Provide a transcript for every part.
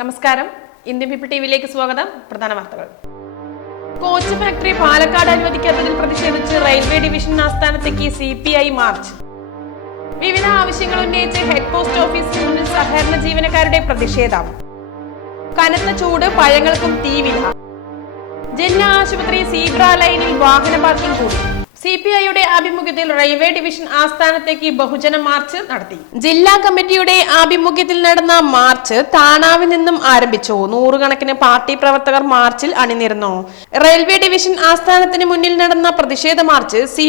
നമസ്കാരം. Indian people ടിവിയിലേക്ക് സ്വാഗതം. പ്രധാന വാർത്തകൾ. കോച്ച് ഫാക്ടറി പാലക്കാട് അനുവദിക്കാത്തതിൽ പ്രതിഷേധിച്ച് റെയിൽവേ ഡിവിഷൻ ആസ്ഥാനത്തേക്ക് സി പി ഐ മാർച്ച്. വിവിധ ആവശ്യങ്ങൾ ഉന്നയിച്ച് ഹെഡ് പോസ്റ്റ് ഓഫീസിന് മുന്നിൽ സഹകരണ ജീവനക്കാരുടെ പ്രതിഷേധം. കനത്ത ചൂട് പഴങ്ങൾക്കും തീവില ജില്ലാ ആശുപത്രി സീബ്ര ലൈനിൽ വാഹന പാർക്കിംഗ് കൂടി. സി പി ഐയുടെ ആഭിമുഖ്യത്തിൽ റെയിൽവേ ഡിവിഷൻ ആസ്ഥാനത്തേക്ക് ബഹുജന മാർച്ച് നടത്തി. ജില്ലാ കമ്മിറ്റിയുടെ ആഭിമുഖ്യത്തിൽ നടന്ന മാർച്ച് താണാവിൽ നിന്നും ആരംഭിച്ചു. നൂറുകണക്കിന് പാർട്ടി പ്രവർത്തകർ മാർച്ചിൽ അണിനിരുന്നു. റെയിൽവേ ഡിവിഷൻ ആസ്ഥാനത്തിന് മുന്നിൽ നടന്ന പ്രതിഷേധ മാർച്ച് സി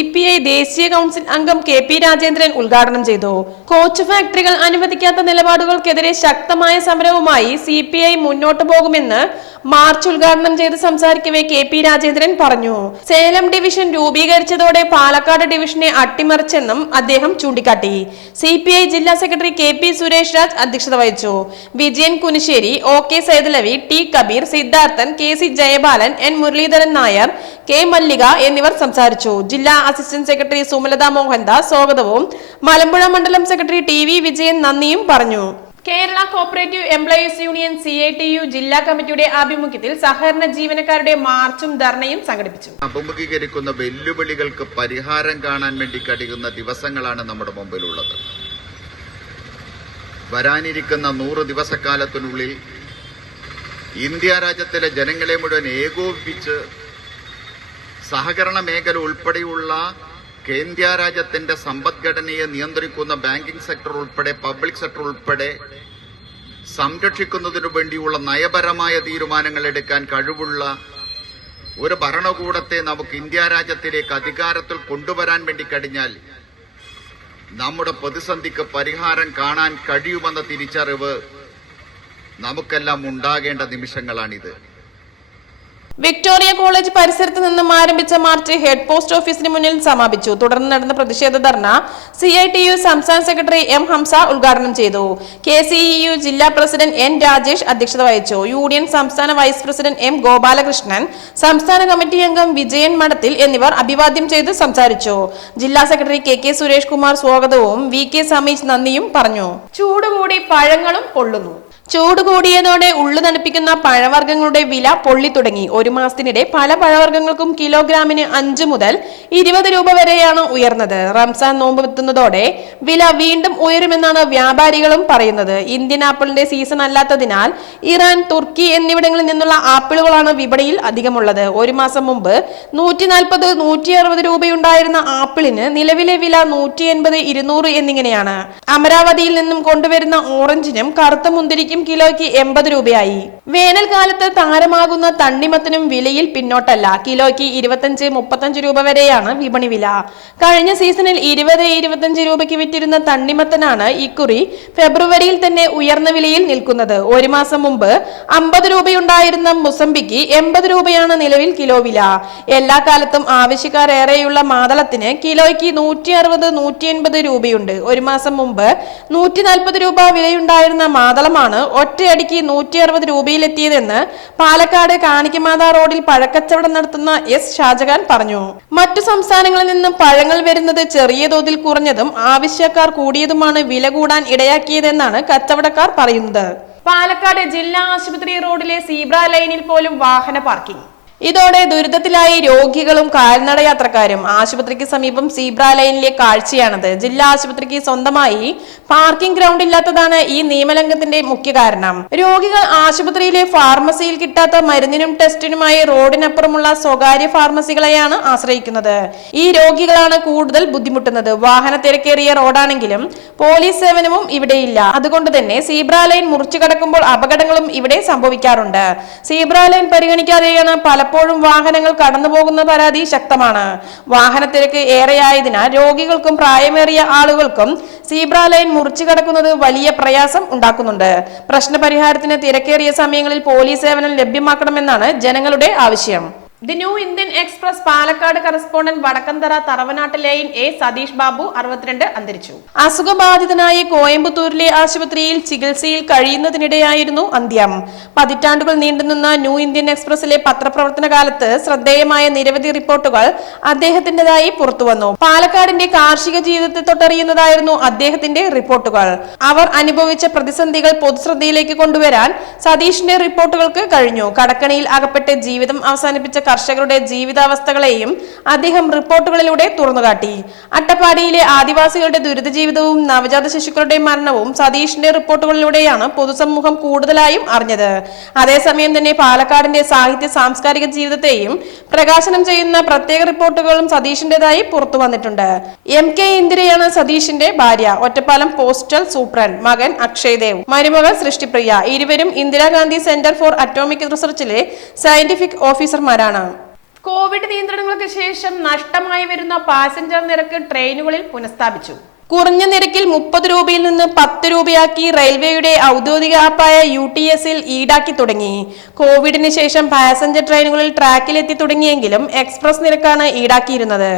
ദേശീയ കൗൺസിൽ അംഗം കെ പി രാജേന്ദ്രൻ ഉദ്ഘാടനം ചെയ്തു. കോച്ച് ഫാക്ടറികൾ അനുവദിക്കാത്ത നിലപാടുകൾക്കെതിരെ ശക്തമായ സമരവുമായി സി മുന്നോട്ടു പോകുമെന്ന് മാർച്ച് ഉദ്ഘാടനം ചെയ്ത് സംസാരിക്കവേ കെ പി രാജേന്ദ്രൻ പറഞ്ഞു. സേലം ഡിവിഷൻ രൂപീകരിച്ചതോടെ പാലക്കാട് ഡിവിഷനെ അട്ടിമറിച്ചെന്നും അദ്ദേഹം ചൂണ്ടിക്കാട്ടി. സി പി ഐ ജില്ലാ secretary K P Suresh Raj അധ്യക്ഷത വഹിച്ചു. Vijayan Kunissery O K Saidalavi T Kabeer Siddharthan K C Jayabalan N Muraleedharan Nair K Mallika എന്നിവർ സംസാരിച്ചു. ജില്ലാ അസിസ്റ്റന്റ് സെക്രട്ടറി സുമലത മോഹൻദാസ് സ്വാഗതവും മലമ്പുഴ മണ്ഡലം സെക്രട്ടറി ടി വി വിജയൻ നന്ദിയും പറഞ്ഞു. Kerala cooperative employees union C I T U ജില്ലാ കമ്മിറ്റിയുടെ ആഭിമുഖ്യത്തിൽ സഹകരണ ജീവനക്കാരുടെ മാർച്ചും ധർണയും സംഘടിപ്പിച്ചു. അഭിമുഖീകരിക്കുന്ന വെല്ലുവിളികൾക്ക് പരിഹാരം കാണാൻ വേണ്ടി കഴിയുന്ന ദിവസങ്ങളാണ് നമ്മുടെ മുമ്പിലുള്ളത്. വരാനിരിക്കുന്ന നൂറ് ദിവസക്കാലത്തിനുള്ളിൽ ഇന്ത്യ രാജ്യത്തിലെ ജനങ്ങളെ മുഴുവൻ ഏകോപിപ്പിച്ച് സഹകരണ മേഖല ഉൾപ്പെടെയുള്ള കേന്ദ്ര രാജ്യത്തിന്റെ സമ്പദ്ഘടനയെ നിയന്ത്രിക്കുന്ന ബാങ്കിംഗ് സെക്ടർ ഉൾപ്പെടെ പബ്ലിക് സെക്ടർ ഉൾപ്പെടെ സംരക്ഷിക്കുന്നതിനു വേണ്ടിയുള്ള നയപരമായ തീരുമാനങ്ങൾ എടുക്കാൻ കഴിവുള്ള ഒരു ഭരണകൂടത്തെ നമുക്ക് ഇന്ത്യ രാജ്യത്തിലേക്ക് അധികാരത്തിൽ കൊണ്ടുവരാൻ വേണ്ടി കഴിഞ്ഞാൽ നമ്മുടെ പ്രതിസന്ധിക്ക് പരിഹാരം കാണാൻ കഴിയുമെന്ന തിരിച്ചറിവ് നമുക്കെല്ലാം ഉണ്ടാകേണ്ട നിമിഷങ്ങളാണിത്. വിക്ടോറിയ കോളേജ് പരിസരത്ത് നിന്നും ആരംഭിച്ച മാർച്ച് ഹെഡ് പോസ്റ്റ് ഓഫീസിന് മുന്നിൽ സമാപിച്ചു. തുടർന്ന് നടന്ന പ്രതിഷേധ dharna C I T U സംസ്ഥാന സെക്രട്ടറി എം ഹംസ ഉദ്ഘാടനം ചെയ്തു. കെ സി ഇ യു ജില്ലാ പ്രസിഡന്റ് എൻ രാജേഷ് അധ്യക്ഷത വഹിച്ചു. യൂണിയൻ സംസ്ഥാന വൈസ് പ്രസിഡന്റ് എം ഗോപാലകൃഷ്ണൻ സംസ്ഥാന കമ്മിറ്റി അംഗം വിജയൻ മഠത്തിൽ എന്നിവർ അഭിവാദ്യം ചെയ്ത് സംസാരിച്ചു. ജില്ലാ secretary K K Suresh Kumar സ്വാഗതവും വി കെ സമീഷ് നന്ദിയും പറഞ്ഞു. ചൂടുകൂടി പഴങ്ങളും പൊള്ളുന്നു. ചൂട് കൂടിയതോടെ ഉള്ളു തണുപ്പിക്കുന്ന പഴവർഗങ്ങളുടെ വില പൊള്ളി തുടങ്ങി. ഒരു മാസത്തിനിടെ പല പഴവർഗങ്ങൾക്കും കിലോഗ്രാമിന് അഞ്ച് മുതൽ ഇരുപത് രൂപ വരെയാണ് ഉയർന്നത്. റംസാൻ നോമ്പ് എത്തുന്നതോടെ വില വീണ്ടും ഉയരുമെന്നാണ് വ്യാപാരികളും പറയുന്നത്. ഇന്ത്യൻ ആപ്പിളിന്റെ സീസൺ അല്ലാത്തതിനാൽ ഇറാൻ തുർക്കി എന്നിവിടങ്ങളിൽ നിന്നുള്ള ആപ്പിളുകളാണ് വിപണിയിൽ അധികമുള്ളത്. ഒരു മാസം മുമ്പ് നൂറ്റി നാൽപ്പത് നൂറ്റി അറുപത് രൂപയുണ്ടായിരുന്ന ആപ്പിളിന് നിലവിലെ വില നൂറ്റി എൺപത് ഇരുന്നൂറ് എന്നിങ്ങനെയാണ്. അമരാവതിയിൽ നിന്നും കൊണ്ടുവരുന്ന ഓറഞ്ചിനും കറുത്ത മുന്തിരിക്കും കിലോയ്ക്ക് എൺപത് രൂപയായി. വേനൽക്കാലത്ത് താരമാകുന്ന തണ്ണിമത്തിനും വിലയിൽ പിന്നോട്ടല്ല. കിലോയ്ക്ക് ഇരുപത്തഞ്ച് മുപ്പത്തഞ്ച് രൂപ വരെയാണ് വിപണി വില. കഴിഞ്ഞ സീസണിൽ ഇരുപത് ഇരുപത്തഞ്ച് രൂപയ്ക്ക് വിറ്റിരുന്ന തണ്ണിമത്തനാണ് ഇക്കുറി ഫെബ്രുവരിയിൽ തന്നെ ഉയർന്ന വിലയിൽ നിൽക്കുന്നത്. ഒരു മാസം മുമ്പ് അമ്പത് രൂപയുണ്ടായിരുന്ന മുസംബിക്ക് എൺപത് രൂപയാണ് നിലവിൽ കിലോ വില. എല്ലാ കാലത്തും ആവശ്യക്കാരേറെയുള്ള മാതളത്തിന് കിലോയ്ക്ക് നൂറ്റി അറുപത് നൂറ്റി എൺപത് രൂപയുണ്ട്. ഒരു മാസം മുമ്പ് നൂറ്റി നാൽപ്പത് രൂപ വിലയുണ്ടായിരുന്ന മാതളമാണ് ഒറ്റയടിക്ക് നൂറ്റി അറുപത് രൂപയിലെത്തിയതെന്ന് പാലക്കാട് കാണിക്കമാത റോഡിൽ പഴക്കച്ചവടം നടത്തുന്ന എസ് ഷാജഹാൻ പറഞ്ഞു. മറ്റു സംസ്ഥാനങ്ങളിൽ നിന്ന് പഴങ്ങൾ വരുന്നത് ചെറിയ തോതിൽ കുറഞ്ഞതും ആവശ്യക്കാർ കൂടിയതുമാണ് വില കൂടാൻ ഇടയാക്കിയതെന്നാണ് കച്ചവടക്കാർ പറയുന്നത്. പാലക്കാട് ജില്ലാ ആശുപത്രി റോഡിലെ സീബ്ര ലൈനിൽ പോലും വാഹന പാർക്കിംഗ്. ഇതോടെ ദുരിതത്തിലായി രോഗികളും കാൽനട യാത്രക്കാരും ആശുപത്രിക്ക് സമീപം സീബ്ര ലൈനിലെ കാഴ്ചയാണത്. ജില്ലാ ആശുപത്രിക്ക് സ്വന്തമായി പാർക്കിംഗ് ഗ്രൗണ്ട് ഇല്ലാത്തതാണ് ഈ നിയമലംഘനത്തിന്റെ മുഖ്യ കാരണം. രോഗികൾ ആശുപത്രിയിലെ ഫാർമസിയിൽ കിട്ടാത്ത മരുന്നിനും ടെസ്റ്റിനുമായി റോഡിനപ്പുറമുള്ള സ്വകാര്യ ഫാർമസികളെയാണ് ആശ്രയിക്കുന്നത്. ഈ രോഗികളാണ് കൂടുതൽ ബുദ്ധിമുട്ടുന്നത്. വാഹന തിരക്കേറിയ റോഡാണെങ്കിലും പോലീസ് സേവനവും ഇവിടെയില്ല. അതുകൊണ്ട് തന്നെ സീബ്ര ലൈൻ മുറിച്ചു കടക്കുമ്പോൾ അപകടങ്ങളും ഇവിടെ സംഭവിക്കാറുണ്ട്. സീബ്ര ലൈൻ പരിഗണിക്കാതെയാണ് പലപ്പോഴും വാഹനങ്ങൾ കടന്നുപോകുന്ന പരാതി ശക്തമാണ്. വാഹനത്തിരക്ക് ഏറെയായതിനാൽ രോഗികൾക്കും പ്രായമേറിയ ആളുകൾക്കും സീബ്ര ലൈൻ മുറിച്ചു കടക്കുന്നത് വലിയ പ്രയാസം ഉണ്ടാക്കുന്നുണ്ട്. പ്രശ്നപരിഹാരത്തിന് തിരക്കേറിയ സമയങ്ങളിൽ പോലീസ് സേവനം ലഭ്യമാക്കണമെന്നാണ് ജനങ്ങളുടെ ആവശ്യം. The New Indian Express Palakkad correspondent Vadakkanthara തറവനാട്ടിലെയും A Satheesh Babu അറുപത്തിരണ്ട് അന്തരിച്ചു. അസുഖബാധിതനായി കോയമ്പത്തൂരിലെ ആശുപത്രിയിൽ ചികിത്സയിൽ കഴിയുന്നതിനിടെയായിരുന്നു അന്ത്യം. പതിറ്റാണ്ടുകൾ നീണ്ടുനിന്ന ന്യൂ ഇന്ത്യൻ എക്സ്പ്രസിലെ പത്രപ്രവർത്തന കാലത്ത് ശ്രദ്ധേയമായ നിരവധി റിപ്പോർട്ടുകൾ അദ്ദേഹത്തിന്റേതായി പുറത്തുവന്നു. പാലക്കാടിന്റെ കാർഷിക ജീവിതത്തെ തൊട്ടറിയുന്നതായിരുന്നു അദ്ദേഹത്തിന്റെ റിപ്പോർട്ടുകൾ. അവർ അനുഭവിച്ച പ്രതിസന്ധികൾ പൊതുശ്രദ്ധയിലേക്ക് കൊണ്ടുവരാൻ സതീഷിന്റെ റിപ്പോർട്ടുകൾക്ക് കഴിഞ്ഞു. കടക്കണിയിൽ അകപ്പെട്ട് ജീവിതം അവസാനിപ്പിച്ച കർഷകരുടെ ജീവിതാവസ്ഥകളെയും അദ്ദേഹം റിപ്പോർട്ടുകളിലൂടെ തുറന്നുകാട്ടി. അട്ടപ്പാടിയിലെ ആദിവാസികളുടെ ദുരിത ജീവിതവും നവജാത ശിശുക്കളുടെ മരണവും സതീഷിന്റെ റിപ്പോർട്ടുകളിലൂടെയാണ് പൊതുസമൂഹം കൂടുതലായും അറിഞ്ഞത്. അതേസമയം തന്നെ പാലക്കാടിന്റെ സാഹിത്യ സാംസ്കാരിക ജീവിതത്തെയും പ്രകാശനം ചെയ്യുന്ന പ്രത്യേക റിപ്പോർട്ടുകളും സതീഷിന്റേതായി പുറത്തു വന്നിട്ടുണ്ട്. എം കെ ഇന്ദിരയാണ് സതീഷിന്റെ ഭാര്യ. ഒറ്റപ്പാലം പോസ്റ്റൽ സൂപ്രണ്ട് മകൻ അക്ഷയ് ദേവ്. മരുമകൾ സൃഷ്ടിപ്രിയ. ഇരുവരും ഇന്ദിരാഗാന്ധി സെന്റർ ഫോർ അറ്റോമിക് റിസർച്ചിലെ സയന്റിഫിക് ഓഫീസർമാരാണ്. കോവിഡ് നിയന്ത്രണങ്ങൾക്ക് ശേഷം നഷ്ടമായി വരുന്ന പാസഞ്ചർ നിരക്ക് ട്രെയിനുകളിൽ പുനഃസ്ഥാപിച്ചു. കുറഞ്ഞ നിരക്കിൽ മുപ്പത് രൂപയിൽ നിന്ന് പത്ത് രൂപയാക്കി റെയിൽവേയുടെ ഔദ്യോഗിക ആപ്പായ യു ടി എസിൽ ഈടാക്കി തുടങ്ങി. കോവിഡിന് ശേഷം പാസഞ്ചർ ട്രെയിനുകളിൽ ട്രാക്കിലെത്തി തുടങ്ങിയെങ്കിലും എക്സ്പ്രസ് നിരക്കാണ് ഈടാക്കിയിരുന്നത്.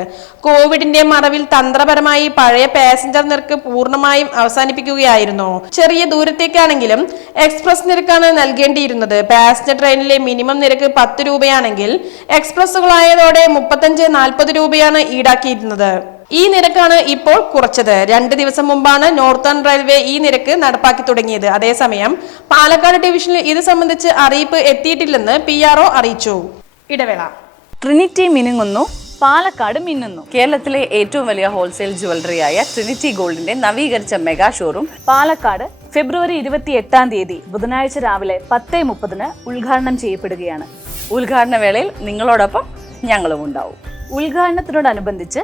കോവിഡിന്റെ മറവിൽ തന്ത്രപരമായി പഴയ പാസഞ്ചർ നിരക്ക് പൂർണമായും അവസാനിപ്പിക്കുകയായിരുന്നു. ചെറിയ ദൂരത്തേക്കാണെങ്കിലും എക്സ്പ്രസ് നിരക്കാണ് നൽകേണ്ടിയിരുന്നത്. പാസഞ്ചർ ട്രെയിനിലെ മിനിമം നിരക്ക് പത്ത് രൂപയാണെങ്കിൽ എക്സ്പ്രസ്സുകളായതോടെ മുപ്പത്തഞ്ച് നാൽപ്പത് രൂപയാണ് ഈടാക്കിയിരുന്നത്. ഈ നിരക്കാണ് ഇപ്പോൾ കുറച്ചത്. രണ്ട് ദിവസം മുമ്പാണ് നോർത്തേൺ റെയിൽവേ ഈ നിരക്ക് നടപ്പാക്കി തുടങ്ങിയത്. അതേസമയം പാലക്കാട് ഡിവിഷനിൽ ഇത് സംബന്ധിച്ച് അറിയിപ്പ് എത്തിയിട്ടില്ലെന്ന് പി അറിയിച്ചു. ഇടവേള. ട്രിനിറ്റി മിനുങ്ങുന്നു പാലക്കാട് മിന്നുന്നു. കേരളത്തിലെ ഏറ്റവും വലിയ ഹോൾസെയിൽ ജുവലറിയായ ട്രിനിറ്റി ഗോൾഡിന്റെ നവീകരിച്ച മെഗാ ഷോറൂം പാലക്കാട് ഫെബ്രുവരി ഇരുപത്തി എട്ടാം തീയതി ബുധനാഴ്ച രാവിലെ പത്തേ മുപ്പതിന് ഉദ്ഘാടനം ചെയ്യപ്പെടുകയാണ്. ഉദ്ഘാടന വേളയിൽ നിങ്ങളോടൊപ്പം ഞങ്ങളും ഉണ്ടാവും ഉദ്ഘാടനത്തിനോടനുബന്ധിച്ച്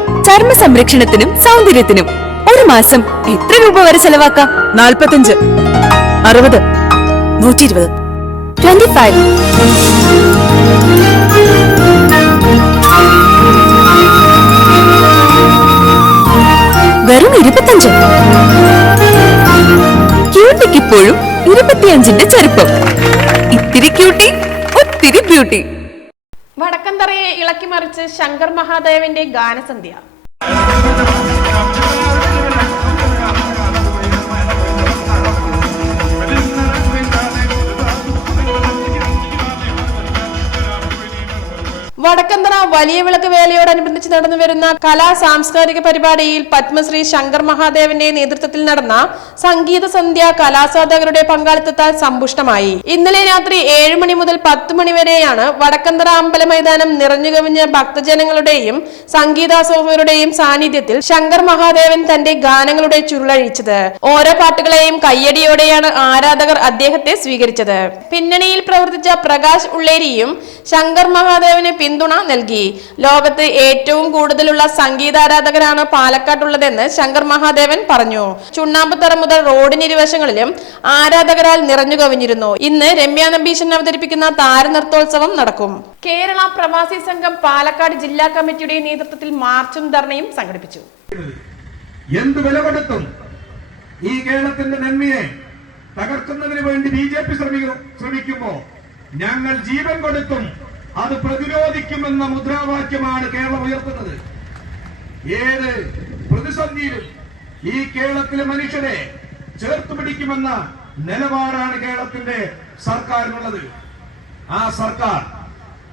ചർമ്മ സംരക്ഷണത്തിനും സൗന്ദര്യത്തിനും ഒരു മാസം എത്ര രൂപ വരെ ചെലവാക്കാം? നാൽപ്പത്തഞ്ച് അറുപത് നൂറ്റി ഇരുപത് ട്വന്റി ഫൈവ് വെറും ഇരുപത്തഞ്ച്. ക്യൂട്ടിക്ക് ഇപ്പോഴും ഇരുപത്തിയഞ്ചിന്റെ ചെറുപ്പം ഇത്തിരി ക്യൂട്ടി ഒത്തിരി ബ്യൂട്ടി. വടക്കന്തറയെ ഇളക്കിമറിച്ച് ശങ്കർ മഹാദേവന്റെ ഗാനസന്ധ്യ. Come to me. വടക്കന്തറ വലിയ വിളക്ക് വേലയോടനുബന്ധിച്ച് നടന്നു വരുന്ന കലാ സാംസ്കാരിക പരിപാടിയിൽ പത്മശ്രീ ശങ്കർ മഹാദേവന്റെ നേതൃത്വത്തിൽ നടന്ന സംഗീത സന്ധ്യ കലാസാധകരുടെ പങ്കാളിത്തത്താൽ സമ്പുഷ്ടമായി. ഇന്നലെ രാത്രി ഏഴ് മണി മുതൽ പത്ത് മണി വരെയാണ് വടക്കന്തറ അമ്പല മൈതാനം നിറഞ്ഞുകവിഞ്ഞ ഭക്തജനങ്ങളുടെയും സംഗീതാസ്വാദകരുടെയും സാന്നിധ്യത്തിൽ ശങ്കർ മഹാദേവൻ തന്റെ ഗാനങ്ങളുടെ ചുരുളഴിച്ചത്. ഓരോ പാട്ടുകളെയും കയ്യടിയോടെയാണ് ആരാധകർ അദ്ദേഹത്തെ സ്വീകരിച്ചത്. പിന്നണിയിൽ പ്രവർത്തിച്ച പ്രകാശ് ഉള്ളേരിയും ശങ്കർ മഹാദേവന് പിന്തുണ നൽകി. ലോകത്ത് ഏറ്റവും കൂടുതലുള്ള സംഗീതാരാധകരാണ് പാലക്കാട്ടുള്ളതെന്ന് ശങ്കർ മഹാദേവൻ പറഞ്ഞു. ചുണ്ണാമ്പത്തറ മുതൽ റോഡിനിരുവശങ്ങളിലും ആരാധകരാൽ നിറഞ്ഞു കവിഞ്ഞിരുന്നു. ഇന്ന് രമ്യ നമ്പീശൻ അവതരിപ്പിക്കുന്ന താരനൃത്തോത്സവം നടക്കും. കേരള പ്രവാസി സംഘം പാലക്കാട് ജില്ലാ കമ്മിറ്റിയുടെ നേതൃത്വത്തിൽ മാർച്ചും ധർണയും സംഘടിപ്പിച്ചു. എന്ത് വില കൊടുത്തും ഈ കേരളത്തിന്റെ നന്മയെ തകർക്കുന്നതിന് വേണ്ടി ബി ജെ പി ശ്രമിക്കുമ്പോ ഞങ്ങൾ ജീവൻ കൊടുത്തും അത് പ്രതിരോധിക്കുമെന്ന മുദ്രാവാക്യമാണ് കേരളം ഉയർത്തുന്നത്. ഏത് പ്രതിസന്ധിയിലും ഈ കേരളത്തിലെ മനുഷ്യരെ ചേർത്ത് പിടിക്കുമെന്ന നിലപാടാണ് കേരളത്തിന്റെ സർക്കാരിനുള്ളത്. ആ സർക്കാർ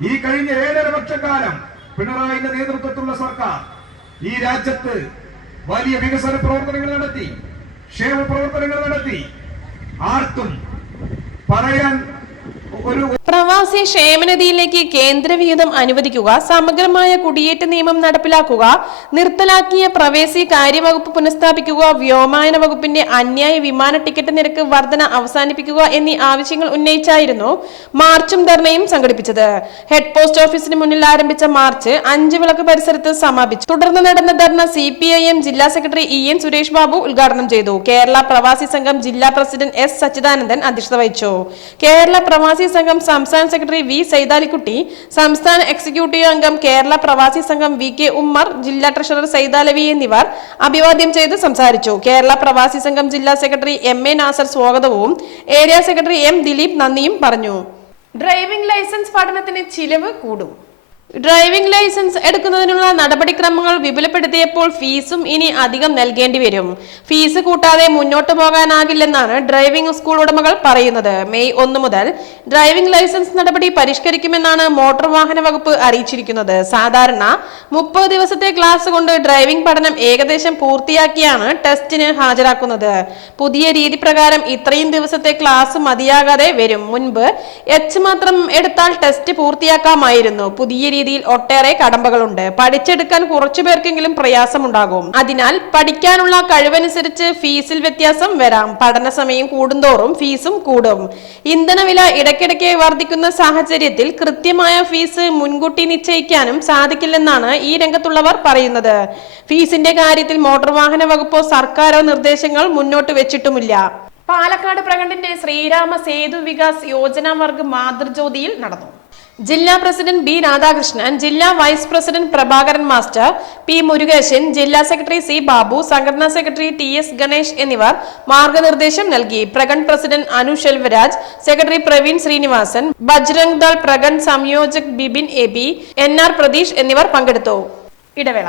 ഈ കഴിഞ്ഞ ഏഴര വർഷക്കാലം പിണറായിന്റെ നേതൃത്വത്തിലുള്ള സർക്കാർ ഈ രാജ്യത്ത് വലിയ വികസന പ്രവർത്തനങ്ങൾ നടത്തി ക്ഷേമ പ്രവർത്തനങ്ങൾ നടത്തി. ആർക്കും പറയാൻ ഒരു പ്രവാസി ക്ഷേമനിധിയിലേക്ക് കേന്ദ്രവിഹിതം അനുവദിക്കുക സമഗ്രമായ കുടിയേറ്റ നിയമം നടപ്പിലാക്കുക നിർത്തലാക്കിയ പ്രവേശി കാര്യവകുപ്പ് പുനഃസ്ഥാപിക്കുക വ്യോമയാന വകുപ്പിന്റെ അന്യായ വിമാന ടിക്കറ്റ് നിരക്ക് വർധന അവസാനിപ്പിക്കുക എന്നീ ആവശ്യങ്ങൾ ഉന്നയിച്ചായിരുന്നു മാർച്ചും ധർണയും സംഘടിപ്പിച്ചത്. ഹെഡ് പോസ്റ്റ് ഓഫീസിന് മുന്നിൽ ആരംഭിച്ച മാർച്ച് അഞ്ച് വിളക്ക് പരിസരത്ത് സമാപിച്ചു. തുടർന്ന് നടന്ന ധർണ സി ജില്ലാ secretary E N Suresh Babu ഉദ്ഘാടനം ചെയ്തു. കേരള പ്രവാസി സംഘം ജില്ലാ പ്രസിഡന്റ് എസ് സച്ചിദാനന്ദൻ അധ്യക്ഷത വഹിച്ചു. കേരള പ്രവാസി സംഘം സംസ്ഥാന സെക്രട്ടറി വി സൈതാലിക്കുട്ടി സംസ്ഥാന എക്സിക്യൂട്ടീവ് അംഗം കേരള പ്രവാസി സംഘം വി കെ ഉമ്മർ ജില്ലാ ട്രഷറർ സൈതാലവി എന്നിവർ അഭിവാദ്യം ചെയ്ത് സംസാരിച്ചു. കേരള പ്രവാസി സംഘം ജില്ലാ സെക്രട്ടറി എം എ നാസർ സ്വാഗതവും ഏരിയ സെക്രട്ടറി എം ദിലീപ് നന്ദിയും പറഞ്ഞു. ഡ്രൈവിംഗ് ലൈസൻസ് പഠനത്തിന് ചിലവ് കൂടും. ഡ്രൈവിംഗ് ലൈസൻസ് എടുക്കുന്നതിനുള്ള നടപടിക്രമങ്ങൾ വിപുലപ്പെടുത്തിയപ്പോൾ ഫീസും ഇനി അധികം നൽകേണ്ടി വരും. ഫീസ് കൂട്ടാതെ മുന്നോട്ട് പോകാനാകില്ലെന്നാണ് ഡ്രൈവിംഗ് സ്കൂൾ ഉടമകൾ പറയുന്നത്. മെയ് ഒന്ന് മുതൽ ഡ്രൈവിംഗ് ലൈസൻസ് നടപടി പരിഷ്കരിക്കുമെന്നാണ് മോട്ടോർ വാഹന വകുപ്പ് അറിയിച്ചിരിക്കുന്നത്. സാധാരണ മുപ്പത് ദിവസത്തെ ക്ലാസ് കൊണ്ട് ഡ്രൈവിംഗ് പഠനം ഏകദേശം പൂർത്തിയാക്കിയാണ് ടെസ്റ്റിന് ഹാജരാക്കുന്നത്. പുതിയ രീതി പ്രകാരം ഇത്രയും ദിവസത്തെ ക്ലാസ് മതിയാകാതെ വരും. മുൻപ് എച്ച് മാത്രം എടുത്താൽ ടെസ്റ്റ് പൂർത്തിയാക്കാമായിരുന്നു. പുതിയ രീതിയിൽ ഒട്ടേറെ കടമ്പകളുണ്ട്. പഠിച്ചെടുക്കാൻ കുറച്ചു പേർക്കെങ്കിലും പ്രയാസമുണ്ടാകും. അതിനാൽ പഠിക്കാനുള്ള കഴിവനുസരിച്ച് ഫീസിൽ വ്യത്യാസം വരാം. പഠന സമയം കൂടുന്തോറും ഫീസും കൂടും. ഇന്ധനവില ഇടയ്ക്കിടയ്ക്ക് വർദ്ധിക്കുന്ന സാഹചര്യത്തിൽ കൃത്യമായ ഫീസ് മുൻകൂട്ടി നിശ്ചയിക്കാനും സാധിക്കില്ലെന്നാണ് ഈ രംഗത്തുള്ളവർ പറയുന്നത്. ഫീസിന്റെ കാര്യത്തിൽ മോട്ടോർ വാഹന വകുപ്പോ സർക്കാരോ നിർദ്ദേശങ്ങൾ മുന്നോട്ട് വെച്ചിട്ടുമില്ല. പാലക്കാട് പ്രകടന്റെ ശ്രീരാമ സേതു വികാസ് യോജന വർഗ് മാതൃജ്യോതിയിൽ നടന്നു. ജില്ലാ പ്രസിഡന്റ് ബി രാധാകൃഷ്ണൻ ജില്ലാ vice president Prabhakaran master P Murukesan ജില്ലാ സെക്രട്ടറി സി ബാബു സംഘടനാ സെക്രട്ടറി ടി എസ് ഗണേഷ് എന്നിവർ മാർഗനിർദ്ദേശം നൽകി. പ്രഗൺ പ്രസിഡന്റ് അനു ശെൽവരാജ് സെക്രട്ടറി പ്രവീൺ ശ്രീനിവാസൻ ബജ്രംഗ് ദൾ പ്രഗൺ സംയോജക് Bibin A B N R Pratheesh എന്നിവർ പങ്കെടുത്തു. ഇടവേള.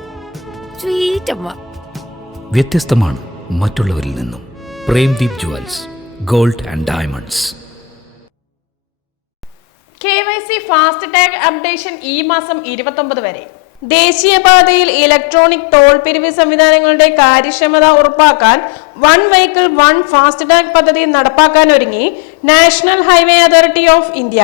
സ്വീറ്റ് അമ്മ വ്യത്യസ്തമാണ് മറ്റുള്ളവരിൽ നിന്നും. Premdeep jewels gold and diamonds. K Y C fast tag updation ഈ മാസം ഇരുപത്തൊമ്പത് വരെ. ദേശീയപാതയിൽ ഇലക്ട്രോണിക് ടോൾ പിരിവ് സംവിധാനങ്ങളുടെ കാര്യക്ഷമത ഉറപ്പാക്കാൻ one vehicle one fast tag പദ്ധതി നടപ്പാക്കാൻ ഒരുങ്ങി national highway authority of India.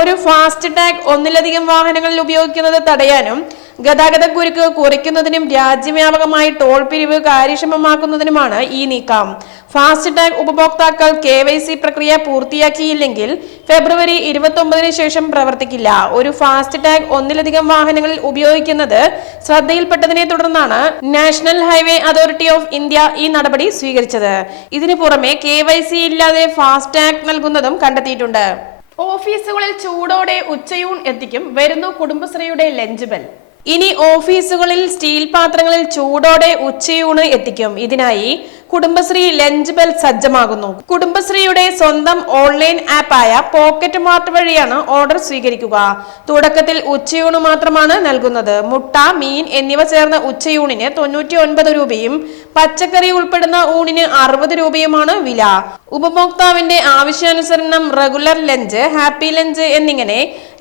ഒരു ഫാസ്റ്റ് ടാഗ് ഒന്നിലധികം വാഹനങ്ങളിൽ ഉപയോഗിക്കുന്നത് തടയാനും ഗതാഗത കുരുക്ക് കുറയ്ക്കുന്നതിനും രാജ്യവ്യാപകമായി ടോൾ പിരിവ് കാര്യക്ഷമമാക്കുന്നതിനുമാണ് ഈ നീക്കം. ഫാസ്റ്റ് ടാഗ് ഉപഭോക്താക്കൾ കെ വൈ സി പ്രക്രിയ പൂർത്തിയാക്കിയില്ലെങ്കിൽ ഫെബ്രുവരി ഇരുപത്തി ഒമ്പതിന് ശേഷം പ്രവർത്തിക്കില്ല. ഒരു ഫാസ്റ്റ് ടാഗ് ഒന്നിലധികം വാഹനങ്ങളിൽ ഉപയോഗിക്കുന്നത് ശ്രദ്ധയിൽപ്പെട്ടതിനെ തുടർന്നാണ് national highway authority of India ഈ നടപടി സ്വീകരിച്ചത്. ഇതിനു പുറമെ കെ വൈ സി ഇല്ലാതെ ഫാസ്റ്റ് ടാഗ് നൽകുന്നതും കണ്ടെത്തിയിട്ടുണ്ട്. ഓഫീസുകളിൽ ചൂടോടെ ഉച്ചയൂൺ എത്തിക്കും വരുന്നു കുടുംബശ്രീയുടെ ലഞ്ച് ബെൽ. ഇനി ഓഫീസുകളിൽ സ്റ്റീൽ പാത്രങ്ങളിൽ ചൂടോടെ ഉച്ചയൂണ് എത്തിക്കും. ഇതിനായി കുടുംബശ്രീ ലഞ്ച് ബെൽ സജ്ജമാകുന്നു. കുടുംബശ്രീയുടെ സ്വന്തം ഓൺലൈൻ ആപ്പായ പോക്കറ്റ് മാർട്ട് വഴിയാണ് ഓർഡർ സ്വീകരിക്കുക. തുടക്കത്തിൽ ഉച്ചയൂണ് മാത്രമാണ് നൽകുന്നത്. മുട്ട മീൻ എന്നിവ ചേർന്ന ഉച്ചയൂണിന് തൊണ്ണൂറ്റി ഒൻപത് രൂപയും പച്ചക്കറി ഉൾപ്പെടുന്ന ഊണിന് അറുപത് രൂപയുമാണ് വില. ഉപഭോക്താവിന്റെ ആവശ്യാനുസരണം റെഗുലർ ലഞ്ച് ഹാപ്പി ലഞ്ച് എന്നിങ്ങനെ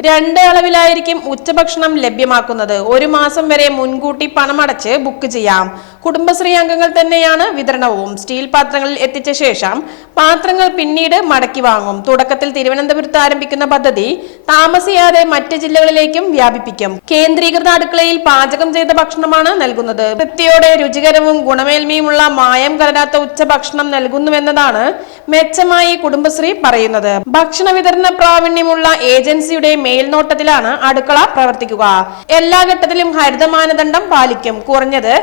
രണ്ട് അളവിലായിരിക്കും ഉച്ചഭക്ഷണം ലഭ്യമാക്കുന്നത്. ഒരു മാസം വരെ മുൻകൂട്ടി പണമടച്ച് ബുക്ക് ചെയ്യാം. കുടുംബശ്രീ അംഗങ്ങൾ തന്നെയാണ് വിതരണവും. സ്റ്റീൽ പാത്രങ്ങളിൽ എത്തിച്ച ശേഷം പാത്രങ്ങൾ പിന്നീട് മടക്കി വാങ്ങും. തുടക്കത്തിൽ തിരുവനന്തപുരത്ത് ആരംഭിക്കുന്ന പദ്ധതി താമസിയാതെ മറ്റ് ജില്ലകളിലേക്കും വ്യാപിപ്പിക്കും. കേന്ദ്രീകൃത അടുക്കളയിൽ പാചകം ചെയ്ത ഭക്ഷണമാണ് നൽകുന്നത്. വൃത്തിയോടെ രുചികരവും ഗുണമേന്മയുമുള്ള മായം കലരാത്ത ഉച്ചഭക്ഷണം നൽകുന്നുവെന്നതാണ് മെച്ചമായി കുടുംബശ്രീ പറയുന്നത്. ഭക്ഷണ വിതരണ പ്രാവീണ്യമുള്ള ഏജൻസിയുടെ മേൽനോട്ടത്തിലാണ് അടുക്കള പ്രവർത്തിക്കുക. എല്ലാ ഘട്ടത്തിലും ഹരിത മാനദണ്ഡം പാലിക്കും. കുറഞ്ഞത്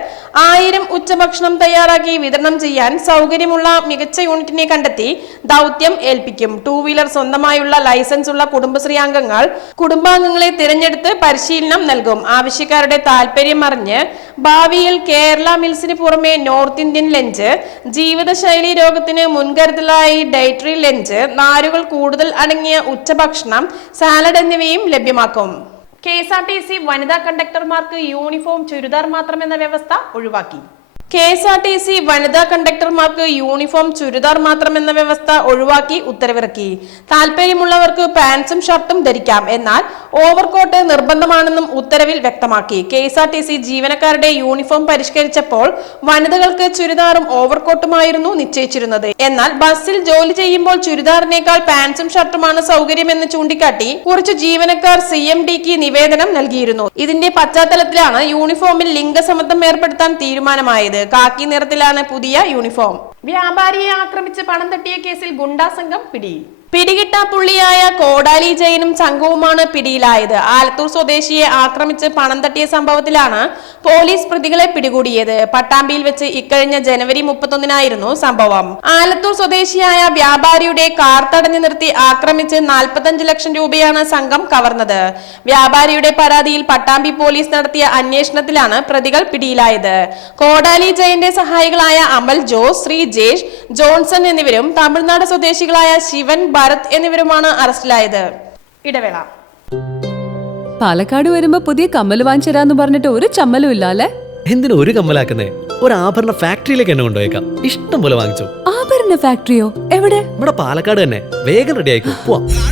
ആയിരം ഉച്ചഭക്ഷണം തയ്യാറാക്കി വിതരണം ചെയ്യാൻ സൗകര്യമുള്ള മികച്ച യൂണിറ്റിനെ കണ്ടെത്തി ദൗത്യം ഏൽപ്പിക്കും. ടൂ വീലർ സ്വന്തമായുള്ള ലൈസൻസ് ഉള്ള കുടുംബശ്രീ അംഗങ്ങൾ കുടുംബാംഗങ്ങളെ തിരഞ്ഞെടുത്ത് പരിശീലനം നൽകും. ആവശ്യക്കാരുടെ താല്പര്യം അറിഞ്ഞ് ഭാവിയിൽ കേരള മിൽസിന് പുറമെ നോർത്ത് ഇന്ത്യൻ ലഞ്ച് ജീവിതശൈലി രോഗത്തിന് മുൻകരുതലായി ഡയറ്ററി ലഞ്ച് നാരുകൾ കൂടുതൽ അടങ്ങിയ ഉച്ചഭക്ഷണം സാലഡ് എന്നിവയും ലഭ്യമാക്കും. K S R T C വനിതാ കണ്ടക്ടർമാർക്ക് യൂണിഫോം ചുരിദാർ മാത്രമെന്ന വ്യവസ്ഥ ഒഴിവാക്കി. K S R T C വനിതാ കണ്ടക്ടർമാർക്ക് യൂണിഫോം ചുരിദാർ മാത്രം എന്ന വ്യവസ്ഥ ഒഴിവാക്കി ഉത്തരവിറക്കി. താല്പര്യമുള്ളവർക്ക് പാൻസും ഷർട്ടും ധരിക്കാം. എന്നാൽ ഓവർകോട്ട് നിർബന്ധമാണെന്നും ഉത്തരവിൽ വ്യക്തമാക്കി. K S R T C ജീവനക്കാരുടെ യൂണിഫോം പരിഷ്കരിച്ചപ്പോൾ വനിതകൾക്ക് ചുരിദാറും ഓവർകോട്ടുമായിരുന്നു നിശ്ചയിച്ചിരുന്നത്. എന്നാൽ ബസ്സിൽ ജോലി ചെയ്യുമ്പോൾ ചുരിദാറിനേക്കാൾ പാൻസും ഷർട്ടുമാണ് സൗകര്യമെന്ന് ചൂണ്ടിക്കാട്ടി കുറച്ച് ജീവനക്കാർ സി എം ഡിക്ക് നിവേദനം നൽകിയിരുന്നു. ഇതിന്റെ പശ്ചാത്തലത്തിലാണ് യൂണിഫോമിൽ ലിംഗസമത്വം ഏർപ്പെടുത്താൻ തീരുമാനമായത്. കാക്കി നിറത്തിലാണ് പുതിയ യൂണിഫോം. വ്യാപാരിയെ ആക്രമിച്ച് പണം തട്ടിയ കേസിൽ ഗുണ്ടാ സംഘം പിടി പിടികിട്ടാപ്പുള്ളിയായ കോടാലി ജയനും സംഘവുമാണ് പിടിയിലായത്. ആലത്തൂർ സ്വദേശിയെ ആക്രമിച്ച് പണം തട്ടിയ സംഭവത്തിലാണ് പോലീസ് പ്രതികളെ പിടികൂടിയത്. പട്ടാമ്പിയിൽ വെച്ച് ഇക്കഴിഞ്ഞ ജനുവരി മുപ്പത്തൊന്നിനായിരുന്നു സംഭവം. ആലത്തൂർ സ്വദേശിയായ വ്യാപാരിയുടെ കാർ തടഞ്ഞു നിർത്തി ആക്രമിച്ച് നാൽപ്പത്തഞ്ച് ലക്ഷം രൂപയാണ് സംഘം കവർന്നത്. വ്യാപാരിയുടെ പരാതിയിൽ പട്ടാമ്പി പോലീസ് നടത്തിയ അന്വേഷണത്തിലാണ് പ്രതികൾ പിടിയിലായത്. കോടാലി ജയന്റെ സഹായികളായ അമൽ ജോസ് ശ്രീ ജേഷ് ജോൺസൺ എന്നിവരും തമിഴ്നാട് സ്വദേശികളായ ശിവൻ ഭരത് എന്നിവരുമാണ് അറസ്റ്റിലായത്. ഇടവേള. പാലക്കാട് വരുമ്പോ പുതിയ കമ്മൽ വാങ്ങിച്ചു പറഞ്ഞിട്ട് ഒരു ചമ്മലും ഇല്ല അല്ലെ എന്തിനു ഒരു കമ്മലാക്കുന്നേ? ഒരു ആഭരണ ഫാക്ടറിയിലേക്ക് എന്നെ കൊണ്ടുപോയേക്കാം. ഇഷ്ടം പോലെ വാങ്ങിച്ചു. ആഭരണ ഫാക്ടറിയോ? എവിടെ? ഇവിടെ പാലക്കാട് തന്നെ. വേഗം റെഡി ആയിക്കോ. പോവാം.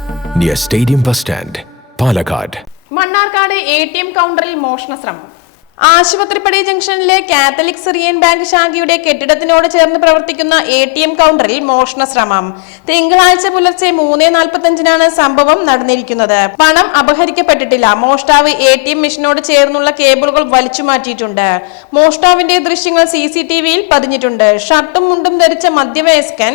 stadium bus stand Palakkad Mannarkkad A T M കൗണ്ടറിൽ മോഷണ ശ്രമം. ആശുപത്രിപ്പടി ജംഗ്ഷനിലെ കാത്തലിക് സിറിയൻ ബാങ്ക് ശാഖയുടെ കെട്ടിടത്തിനോട് ചേർന്ന് പ്രവർത്തിക്കുന്ന എ ടി എം കൗണ്ടറിൽ മോഷണ ശ്രമം. തിങ്കളാഴ്ച പുലർച്ചെ മൂന്ന് നാൽപ്പത്തഞ്ചിനാണ് സംഭവം നടന്നിരിക്കുന്നത്. പണം അപഹരിക്കപ്പെട്ടിട്ടില്ല. മോഷ്ടാവ് എ ടി എം മെഷീനോട് ചേർന്നുള്ള കേബിളുകൾ വലിച്ചു മാറ്റിയിട്ടുണ്ട്. മോഷ്ടാവിന്റെ ദൃശ്യങ്ങൾ സി സി ടി വിയിൽ പതിഞ്ഞിട്ടുണ്ട്. ഷർട്ടും മുണ്ടും ധരിച്ച മധ്യവയസ്കൻ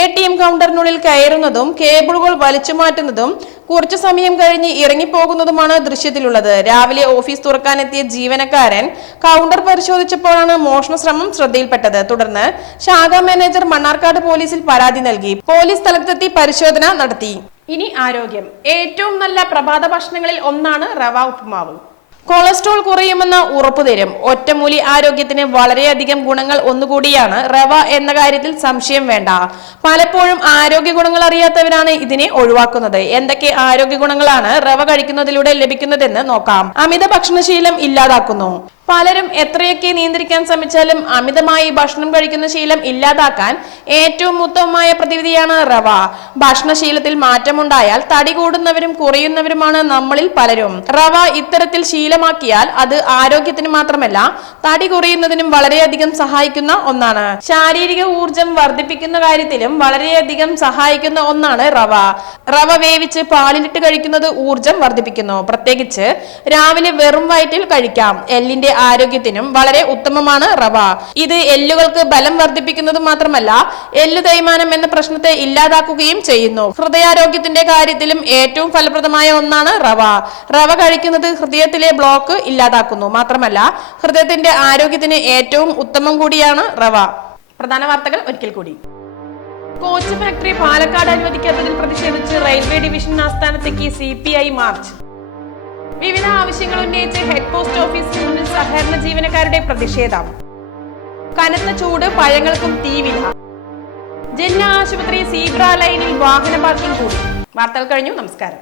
എ ടി എം കൗണ്ടറിനുള്ളിൽ കയറുന്നതും കേബിളുകൾ വലിച്ചു മാറ്റുന്നതും കുറച്ചു സമയം കഴിഞ്ഞ് ഇറങ്ങിപ്പോകുന്നതുമാണ് ദൃശ്യത്തിലുള്ളത്. രാവിലെ ഓഫീസ് തുറക്കാനെത്തിയ ജീവനക്കാരൻ കൗണ്ടർ പരിശോധിച്ചപ്പോഴാണ് മോഷണ ശ്രമം ശ്രദ്ധയിൽപ്പെട്ടത്. തുടർന്ന് ശാഖാ മാനേജർ മണ്ണാർക്കാട് പോലീസിൽ പരാതി നൽകി. പോലീസ് സ്ഥലത്തെത്തി പരിശോധന നടത്തി. ഇനി ആരോഗ്യം. ഏറ്റവും നല്ല പ്രഭാത ഭക്ഷണങ്ങളിൽ ഒന്നാണ് റവ ഉപ്പുമാവ്. കൊളസ്ട്രോൾ കുറയുമെന്ന് ഉറപ്പുതരും. ഒറ്റമൂലി ആരോഗ്യത്തിന് വളരെയധികം ഗുണങ്ങൾ ഒന്നുകൂടിയാണ് റവ എന്ന കാര്യത്തിൽ സംശയം വേണ്ട. പലപ്പോഴും ആരോഗ്യ ഗുണങ്ങൾ അറിയാത്തവരാണ് ഇതിനെ ഒഴിവാക്കുന്നത്. എന്തൊക്കെ ആരോഗ്യ ഗുണങ്ങളാണ് റവ കഴിക്കുന്നതിലൂടെ ലഭിക്കുന്നതെന്ന് നോക്കാം. അമിത ഭക്ഷണശീലം ഇല്ലാതാക്കുന്നു. പലരും എത്രയൊക്കെ നിയന്ത്രിക്കാൻ ശ്രമിച്ചാലും അമിതമായി ഭക്ഷണം കഴിക്കുന്ന ശീലം ഇല്ലാതാക്കാൻ ഏറ്റവും ഉത്തമമായ പ്രതിവിധിയാണ് റവ. ഭക്ഷണശീലത്തിൽ മാറ്റമുണ്ടായാൽ തടി കൂടുന്നവരും കുറയുന്നവരുമാണ് നമ്മളിൽ പലരും. റവ ഇത്തരത്തിൽ ശീലമാക്കിയാൽ അത് ആരോഗ്യത്തിന് മാത്രമല്ല തടി കുറയുന്നതിനും വളരെയധികം സഹായിക്കുന്ന ഒന്നാണ്. ശാരീരിക ഊർജം വർദ്ധിപ്പിക്കുന്ന കാര്യത്തിലും വളരെയധികം സഹായിക്കുന്ന ഒന്നാണ് റവ. റവ വേവിച്ച് പാലിലിട്ട് കഴിക്കുന്നത് ഊർജം വർദ്ധിപ്പിക്കുന്നു. പ്രത്യേകിച്ച് രാവിലെ വെറും വയറ്റിൽ കഴിക്കാം. എല്ലിന്റെ ആരോഗ്യത്തിനും വളരെ ഉത്തമമാണ് റവ. ഇത് എല്ലുകൾക്ക് ബലം വർദ്ധിപ്പിക്കുന്നത് മാത്രമല്ല എല്ലു തേയ്മാനം എന്ന പ്രശ്നത്തെ ഇല്ലാതാക്കുകയും ചെയ്യുന്നു. ഹൃദയാരോഗ്യത്തിന്റെ കാര്യത്തിലും ഏറ്റവും ഫലപ്രദമായ ഒന്നാണ് റവ. റവ കഴിക്കുന്നത് ഹൃദയത്തിലെ ബ്ലോക്ക് ഇല്ലാതാക്കുന്നു. മാത്രമല്ല ഹൃദയത്തിന്റെ ആരോഗ്യത്തിന് ഏറ്റവും ഉത്തമം കൂടിയാണ് റവ. പ്രധാന വാർത്തകൾ ഒരിക്കൽ കൂടി. കോച്ച് ഫാക്ടറി പാലക്കാട് അനുവദിക്കാത്തതിൽ പ്രതിഷേധിച്ച് റെയിൽവേ ഡിവിഷൻ ആസ്ഥാനത്തേക്ക് സി പി ഐ മാർച്ച്. വിവിധ ആവശ്യങ്ങൾ ഉന്നയിച്ച് ഹെഡ് പോസ്റ്റ് ഓഫീസിന് മുന്നിൽ സഹകരണ ജീവനക്കാരുടെ പ്രതിഷേധം. കനത്ത ചൂട് പഴങ്ങൾക്കും തീവില. ജില്ലാ ആശുപത്രി സീബ്ര ലൈനിൽ വാഹന പാർക്കിംഗ് കൂടി. വാർത്തകൾ കഴിഞ്ഞു നമസ്കാരം.